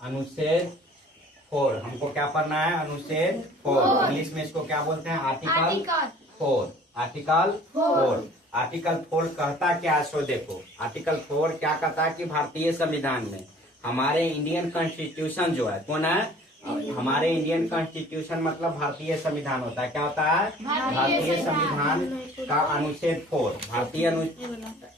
अनुच्छेद 4। हमको क्या पढ़ना है? अनुच्छेद 4। इंग्लिश में इसको क्या बोलते हैं? आर्टिकल 4। आर्टिकल 4। आर्टिकल 4 कहता क्या है? सो देखो, आर्टिकल 4 क्या कहता है कि भारतीय संविधान में हमारे इंडियन कॉन्स्टिट्यूशन जो है, कौन है? हमारे इंडियन कॉन्स्टिट्यूशन मतलब भारतीय संविधान होता है। क्या होता है? भारतीय संविधान का अनुच्छेद 4।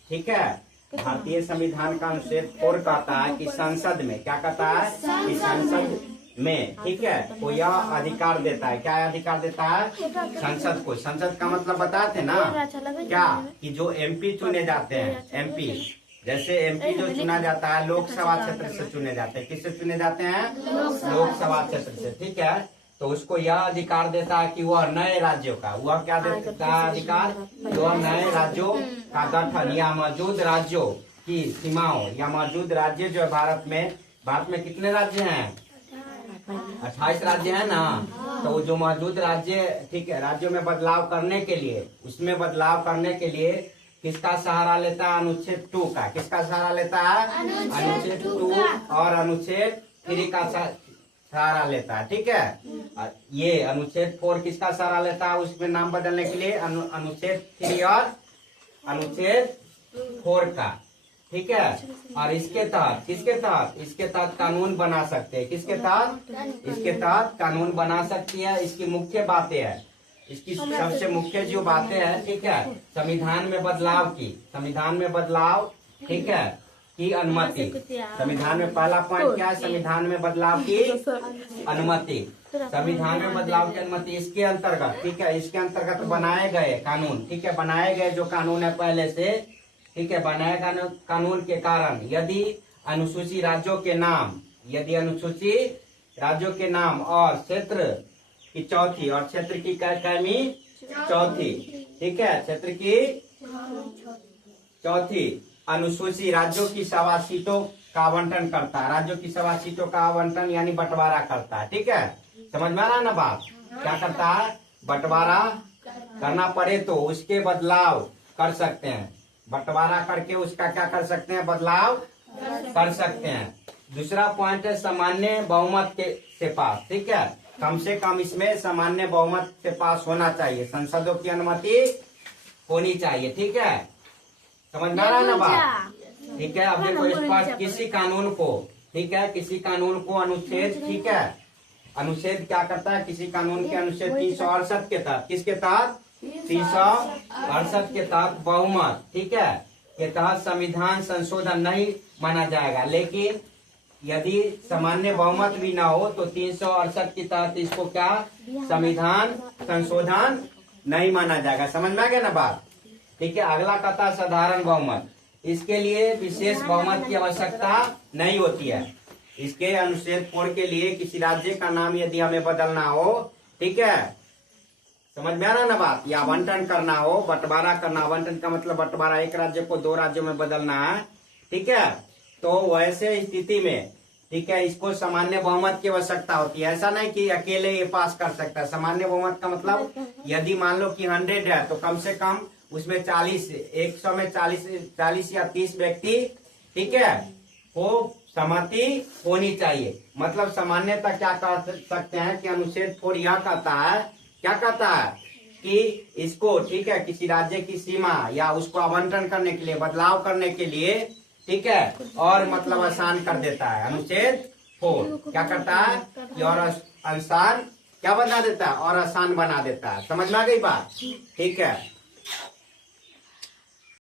ठीक है, भारतीय संविधान का अनुच्छेद 4 कहता है कि संसद में, क्या कहता है? कि संसद में, ठीक है, को यह अधिकार देता है। क्या अधिकार देता है? संसद को। संसद का मतलब बताते ना क्या, कि जो एमपी चुने जाते हैं, एमपी जैसे एमपी जो चुना जाता है लोकसभा क्षेत्र से चुने जाते हैं। किससे चुने जाते हैं? लोकसभा क्षेत्र से। ठीक है, तो उसको यह अधिकार देता है कि वह नए राज्यों का, वह क्या देता है अधिकार? वह नए राज्यों का गठन या मौजूद राज्यों की सीमाओं या मौजूद राज्य जो है भारत में कितने राज्य हैं? 28 राज्य है ना। तो जो मौजूद राज्य, ठीक है, राज्यों में बदलाव करने के लिए, उसमें बदलाव करने के लिए किसका सहारा लेता है? अनुच्छेद 2 का। किसका सहारा लेता है? अनुच्छेद 2 और अनुच्छेद 3 का सहारा लेता है। ठीक है, ये अनुच्छेद 4 किसका सहारा लेता है? उसमें नाम बदलने के लिए अनुच्छेद 3 और अनुच्छेद 4 का। ठीक है, और इसके तहत, किसके तहत? इसके तहत कानून बना सकते हैं। किसके तहत? इसके तहत कानून बना सकती है। इसकी मुख्य बातें है, इसकी सबसे मुख्य जो बातें हैं, ठीक है, संविधान में बदलाव की, संविधान में बदलाव, ठीक है, की अनुमति। संविधान में पहला पॉइंट क्या है? संविधान में बदलाव की अनुमति। संविधान में बदलाव की अनुमति इसके अंतर्गत, ठीक है, इसके अंतर्गत बनाए गए कानून, ठीक है, बनाए गए जो कानून है पहले से, ठीक है, बनाए गए कानून के कारण यदि अनुसूची राज्यों के नाम, यदि अनुसूची राज्यों के नाम और क्षेत्र की चौथी, और क्षेत्र की कैमी चौथी, ठीक है, क्षेत्र की चौथी अनुसूची राज्यों की सभा सीटों का आवंटन करता है। राज्यों की सभा सीटों का आवंटन यानी बंटवारा करता है। ठीक है, समझ में आ रहा है ना बात? क्या करता है? बंटवारा करना पड़े तो उसके बदलाव कर सकते हैं। बंटवारा करके उसका क्या कर सकते हैं? बदलाव कर सकते हैं। दूसरा पॉइंट है सामान्य बहुमत के से पास। ठीक है, कम से कम इसमें सामान्य बहुमत से पास होना चाहिए, संसदों की अनुमति होनी चाहिए। ठीक है, समझ में आ रहा है ना बात? ठीक है, अब देखो स्पष्ट, किसी कानून को, ठीक है, किसी कानून को अनुच्छेद, ठीक है, अनुच्छेद क्या करता है? किसी कानून के अनुच्छेद 368 के तहत, किसके तहत? 368 के तहत बहुमत, ठीक है, के तहत संविधान संशोधन नहीं माना जाएगा। लेकिन यदि सामान्य बहुमत भी ना हो तो 368 के तहत इसको क्या? संविधान संशोधन नहीं माना जाएगा। समझ में आ गया ना बात? ठीक है, अगला कहता है साधारण बहुमत। इसके लिए विशेष बहुमत की आवश्यकता नहीं होती है। इसके अनुच्छेद 4 के लिए किसी राज्य का नाम यदि हमें बदलना हो, ठीक है, समझ में आ रहा ना बात? या आवंटन करना हो, बंटवारा करना, आवंटन का मतलब बंटवारा, एक राज्य को 2 राज्यों में बदलना है, ठीक है, तो वैसे स्थिति में, ठीक है, इसको सामान्य बहुमत की आवश्यकता होती है। ऐसा नहीं कि अकेले ये पास कर सकता है। सामान्य बहुमत का मतलब यदि मान लो कि 100 है तो कम से कम उसमें 40, 100 में 40 या 30 व्यक्ति, ठीक है, को सहमति होनी चाहिए। मतलब सामान्यतः क्या कर सकते हैं कि अनुच्छेद 4 यह कहता है, क्या कहता है कि इसको, ठीक है, किसी राज्य की सीमा या उसको आवंटन करने के लिए, बदलाव करने के लिए, ठीक है, और मतलब आसान कर देता है। अनुच्छेद 4 क्या करता है कि और आसान क्या बना देता है? और आसान बना देता है। समझ में आ गई बात? ठीक है।